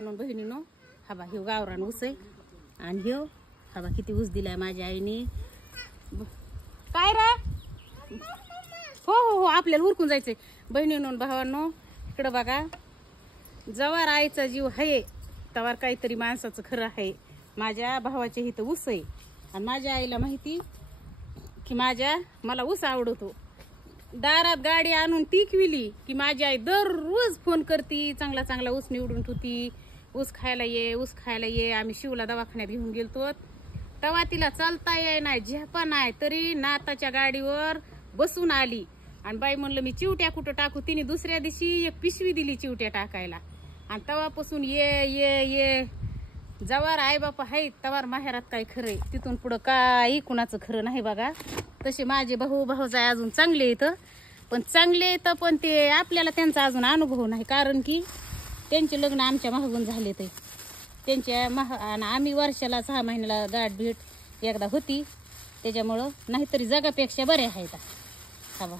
म्हणून बहिणीनो हवा ह्यो गावरान ऊस आहे आणि ह्यो हवा किती ऊस दिलाय माझ्या आईने काय रे हो हो हो आपल्याला उरकून जायचंय बहिणीनो भावांनो इकडं बघा जवार आईचा जीव आहे तवार काहीतरी माणसाचं खरं आहे माझ्या भावाच्या इथं ऊस आहे आणि माझ्या आईला माहिती की मला ऊस आवडतो दारात गाडी आणून टिकविली की माझी आई दररोज फोन करती चांगला चांगला ऊस निवडून ठेवती ऊस खायला ये आम्ही शिवला दवाखान्यात घेऊन गेलतो तेव्हा तिला चालता येई नाही झेपा नाही तरी नाताच्या गाडीवर बसून आली आणि बाई म्हणलं मी चिवट्या कुठं टाकू तिने दुसऱ्या दिवशी एक पिशवी दिली चिवट्या टाकायला आणि तेव्हापासून ये जवार आई बापा आहेत तवार माहेरात काय खरंय तिथून पुढं काही कुणाचं खरं नाही बघा तसे माझे भाऊजाई अजून चांगले येतं पण ते आपल्याला त्यांचा अजून अनुभव नाही कारण की त्यांचे लग्न आमच्या मागून झाले ते आम्ही वर्षाला 6 महिन्याला गाठ भेट एकदा होती त्याच्यामुळं नाहीतरी जगापेक्षा बऱ्या आहेत हवा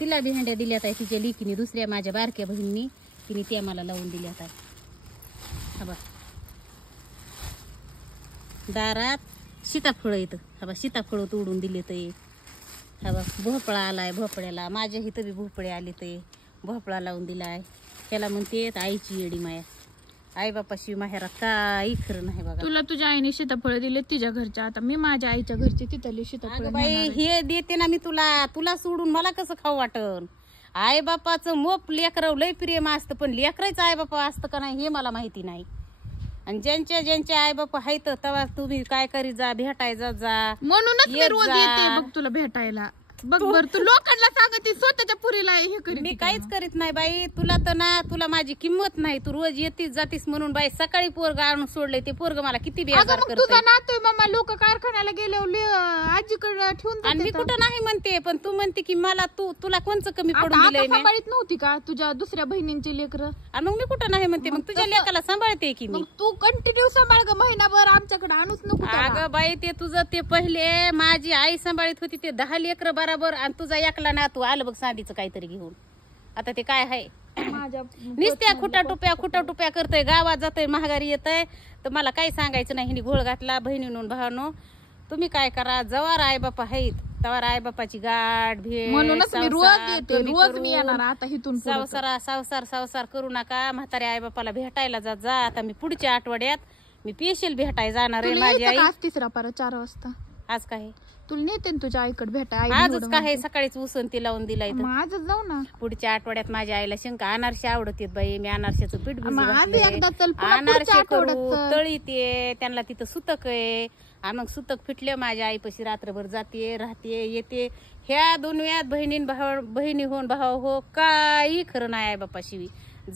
तिला बी हंड्या दिल्यात आहे तिच्या लेकीने दुसऱ्या माझ्या बारक्या बहिणींनी तिने त्या मला लावून दिल्यात आहे हवा दारात सीताफळ येतं हवा सीताफळ तोडून दिले ते हवा भोपळा आलाय भोपळ्याला माझ्या इथं बी भोपळे आले ते भोपळा लावून दिलाय त्याला म्हणते आईची येडी माया आई बापाशी माहेरात काही खरं नाही बघा तुला तुझ्या आईने सीताफळ दिले तिच्या घरच्या आता मी माझ्या आईच्या घरची तिथली सीताफळ बाई हे देते ना मी तुला सोडून मला कसं खाऊ वाटन आई बापाचं मोप लेकरं लय प्रेम असतं पण लेकरायचं आई बापा असतं का नाही हे मला माहिती नाही आणि ज्यांचे आई बापा आहेत तेव्हा तुम्ही काय करी जा भेटायचा जा म्हणूनच मी रोज येते बघ तुला भेटायला बघ बर तू लोकांना सांगते स्वतःच्या पुरीला हे करीत मी काहीच करीत नाही बाई तुला माझी किंमत नाही तू रोज येतीस जातीस म्हणून बाई सकाळी पोरग आणून सोडले ते पोरग मला किती बेजार करते तुझा नातोय मामा लोक कारखान्याला गेले आजीकडे ठेवून आणि मी कुठं नाही म्हणते पण तू म्हणते की मला तुला कोणचं कमी पडून दिलंय सांभाळीत नव्हती का तुझ्या दुसऱ्या बहिणींची लेकर आणि मग मी कुठं नाही म्हणते मग तुझ्या लेकाला सांभाळते की मी तू कंटिन्यू सांभाळ ग महिनाभर आमच्याकडे आणूच नको अगं बाई ते तुझं ते पहिले माझी आई सांभाळीत होती ते 10 लेकर बराबर आणि तुझा एकला ना तू आलं बघ सांडीचं काहीतरी घेऊन आता ते काय आहे नुसत्या खुटा टुप्या करतोय गावात जातोय महागारी येतय तर मला काही सांगायचं नाही हिने घोळ घातला बहिणीनं भावानो तुम्ही काय करा जवार आई बापा आहेत तवार आई बापाची गाठ भेट म्हणूनच मी रोज येते रोज मी येणार आता इथून संसार करू नका म्हाताऱ्या आई बापाला भेटायला जा आता मी पुढच्या आठवड्यात मी पेशल भेटायला जाणार आहे माझी आई तिसरा पारा 4 वाजता आज काय तुला नेते तुझ्या आईकडे भेटाय आजच काय सकाळीच उसन ती लावून दिलाय आजच जाऊ ना पुढच्या आठवड्यात माझ्या आईला शंका अनारसे आवडते बाई मी अनारशाचं पीठ अनारसे करू तळीते त्यांना तिथं सुतक आहे आणि मग सुतक फिटले माझ्या आईपाशी रात्रभर जाते राहते येते ह्या दुनियात बहिणी होऊन भाऊ हो काही खरं नाही आई बापा शिवी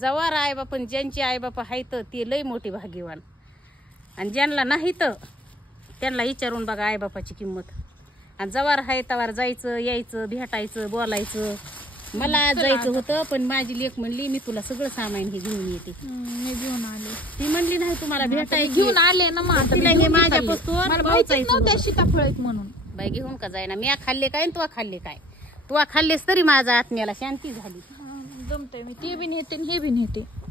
जवार आई बापन ज्यांची आई बापा आहेत ते लय मोठी भाग्यवान आणि ज्यांना नाही तर त्यांना विचारून बघा आई बापाची किंमत आणि जवार आहे तवार जायचं यायचं भेटायचं बोलायचं मला जायचं होतं पण माझी लेक म्हणली मी तुला सगळं सामान हे घेऊन येते मी घेऊन आले ती म्हणली नाही तुम्हाला भेटायला घेऊन आले ना मग तिला हे माझ्यापासून सीताफळ आहेत म्हणून बाई घेऊन का जायना मी खाल्ले काय तू खाल्ले काय तू खाल्लेस तरी माझा आत्म्याला शांती झाली जमतंय मी ते बी नेते हे बी नेते